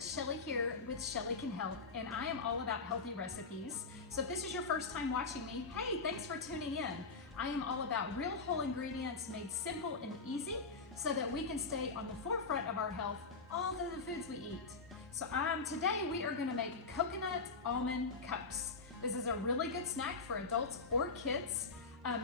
Shelly here with Shelly Can Help, and I am all about healthy recipes. So if this is your first time watching me, hey, thanks for tuning in. I am all about real whole ingredients made simple and easy so that we can stay on the forefront of our health all through the foods we eat. So today we are going to make coconut almond cups. This is a really good snack for adults or kids.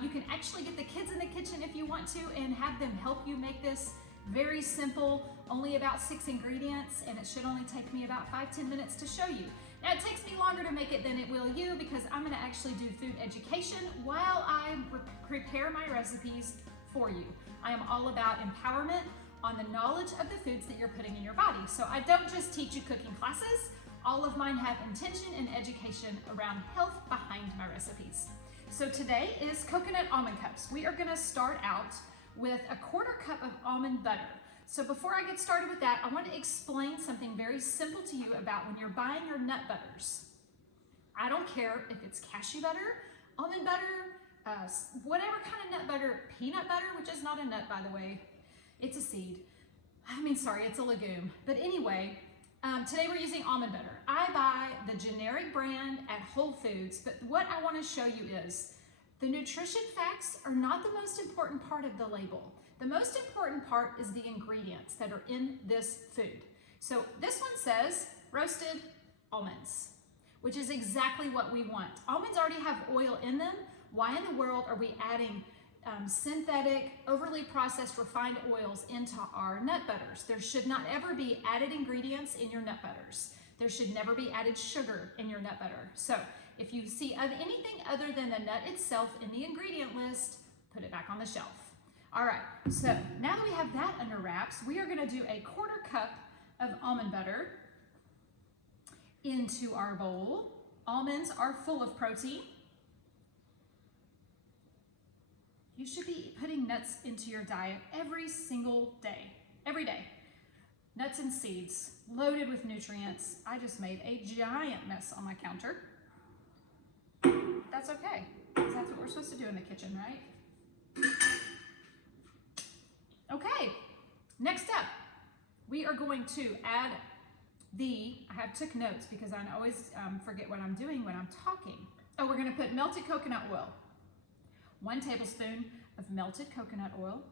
You can actually get the kids in the kitchen if you want to and have them help you make this. Very simple, only about 6 ingredients, and it should only take me about 5-10 minutes to show you. Now it takes me longer to make it than it will you because I'm going to actually do food education while I prepare my recipes for you. I am all about empowerment on the knowledge of the foods that you're putting in your body. So I don't just teach you cooking classes. All of mine have intention and education around health behind my recipes. So today is coconut almond cups. We are going to start out with a 1/4 cup of almond butter. So before I get started with that, I want to explain something very simple to you about when you're buying your nut butters. I don't care if it's cashew butter, almond butter, whatever kind of nut butter, peanut butter, which is not a nut, by the way. It's a seed. It's a legume. But anyway, today we're using almond butter. I buy the generic brand at Whole Foods, but what I want to show you is the nutrition facts are not the most important part of the label. The most important part is the ingredients that are in this food. So this one says roasted almonds, which is exactly what we want. Almonds already have oil in them. Why in the world are we adding synthetic, overly processed, refined oils into our nut butters? There should not ever be added ingredients in your nut butters. There should never be added sugar in your nut butter. So if you see anything other than the nut itself in the ingredient list, put it back on the shelf. All right, so now that we have that under wraps, we are gonna do a 1/4 cup of almond butter into our bowl. Almonds are full of protein. You should be putting nuts into your diet every single day, every day. Nuts and seeds, loaded with nutrients. I just made a giant mess on my counter. That's okay, because that's what we're supposed to do in the kitchen, right? Okay, next up, we are going to add I took notes because I always forget what I'm doing when I'm talking. Oh, we're gonna put melted coconut oil. 1 tablespoon of melted coconut oil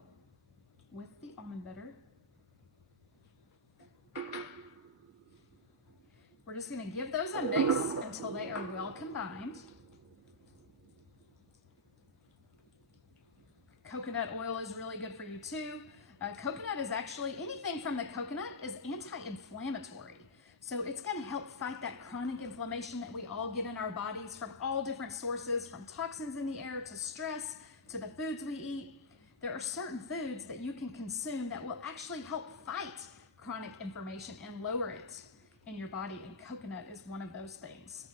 with the almond butter. We're just gonna give those a mix until they are well combined. Coconut oil is really good for you too. Coconut is actually, anything from the coconut is anti-inflammatory. So it's gonna help fight that chronic inflammation that we all get in our bodies from all different sources, from toxins in the air to stress to the foods we eat. There are certain foods that you can consume that will actually help fight chronic inflammation and lower it in your body, and coconut is one of those things.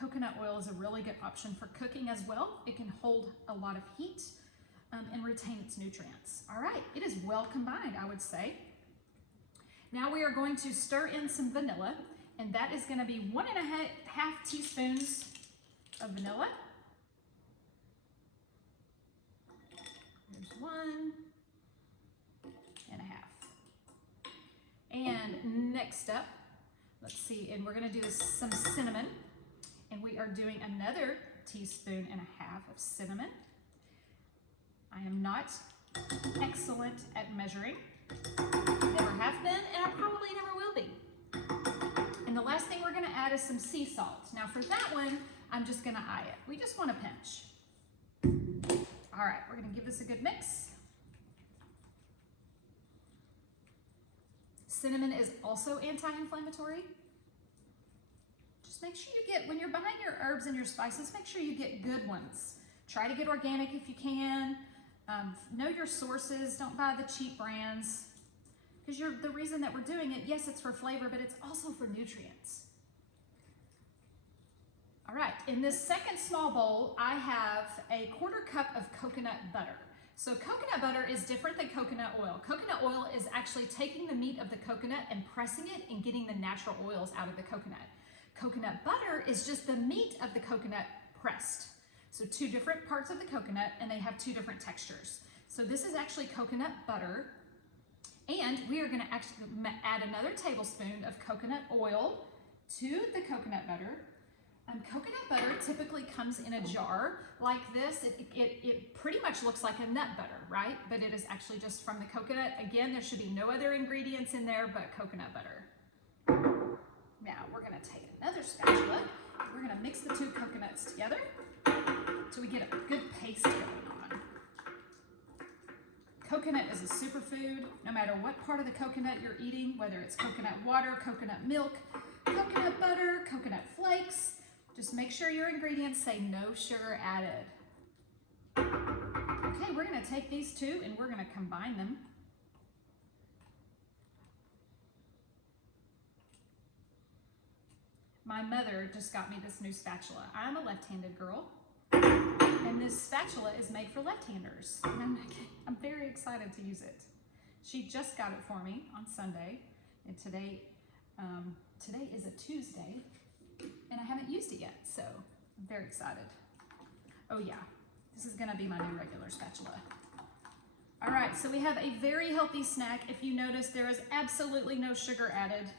Coconut oil is a really good option for cooking as well. It can hold a lot of heat and retain its nutrients. All right, it is well combined, I would say. Now we are going to stir in some vanilla, and that is going to be 1½ teaspoons of vanilla. There's 1½ And next up, let's see, and we're going to do some cinnamon, and we are doing another 1½ teaspoons of cinnamon. I am not excellent at measuring. Never have been, and I probably never will be. And the last thing we're gonna add is some sea salt. Now for that one, I'm just gonna eye it. We just want a pinch. All right, we're gonna give this a good mix. Cinnamon is also anti-inflammatory. Just make sure you get, when you're buying your herbs and your spices, make sure you get good ones. Try to get organic if you can. Know your sources, don't buy the cheap brands. Because the reason that we're doing it, yes, it's for flavor, but it's also for nutrients. All right, in this second small bowl, I have a 1/4 cup of coconut butter. So coconut butter is different than coconut oil. Coconut oil is actually taking the meat of the coconut and pressing it and getting the natural oils out of the coconut. Coconut butter is just the meat of the coconut pressed. So 2 different parts of the coconut, and they have 2 different textures. So this is actually coconut butter, And we are gonna actually add another tablespoon of coconut oil to the coconut butter. Coconut butter typically comes in a jar like this. It pretty much looks like a nut butter, right? But it is actually just from the coconut. Again, there should be no other ingredients in there but coconut butter. Now we're gonna take another spatula. We're gonna mix the two coconuts together so we get a good paste going on. Coconut is a superfood. No matter what part of the coconut you're eating, whether it's coconut water, coconut milk, coconut butter, coconut flakes, just make sure your ingredients say no sugar added. Okay, we're gonna take these two and we're gonna combine them. My mother just got me this new spatula. I'm a left-handed girl, and this spatula is made for left-handers. And I'm very excited to use it. She just got it for me on Sunday, and today is a Tuesday, and I haven't used it yet, so I'm very excited. Oh yeah, this is gonna be my new regular spatula. All right, so we have a very healthy snack. If you notice, there is absolutely no sugar added.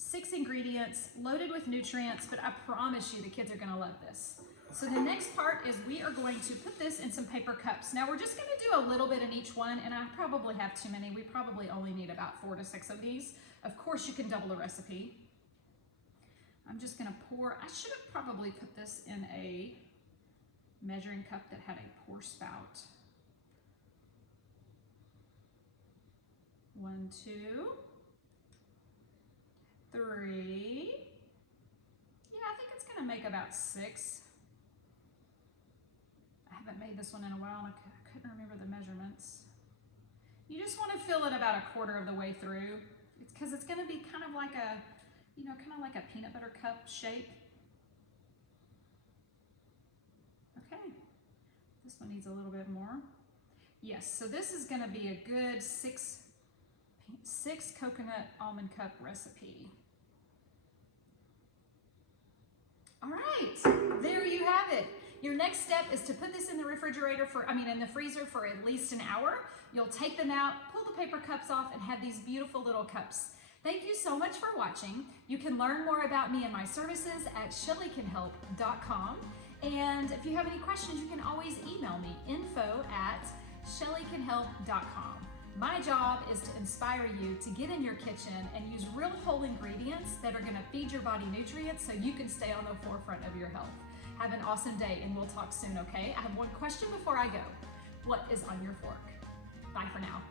6 ingredients, loaded with nutrients, but I promise you the kids are gonna love this. So the next part is we are going to put this in some paper cups. Now we're just gonna do a little bit in each one, and I probably have too many. We probably only need about 4 to 6 of these. Of course you can double the recipe. I'm just gonna pour, I should have probably put this in a measuring cup that had a pour spout. 1, 2, 3. Yeah, I think it's gonna make about 6. I haven't made this one in a while and I couldn't remember the measurements. You just wanna fill it about 1/4 of the way through. It's because it's gonna be kind of like a, you know, kind of like a peanut butter cup shape. Okay, this one needs a little bit more. Yes, so this is gonna be a good 6 coconut almond cup recipe. All right, there you have it. Your next step is to put this in the refrigerator in the freezer for at least an hour. You'll take them out, pull the paper cups off, and have these beautiful little cups. Thank you so much for watching. You can learn more about me and my services at shellycanhelp.com. And if you have any questions, you can always email me, info@shellycanhelp.com. My job is to inspire you to get in your kitchen and use real whole ingredients that are gonna feed your body nutrients so you can stay on the forefront of your health. Have an awesome day and we'll talk soon, okay? I have one question before I go. What is on your fork? Bye for now.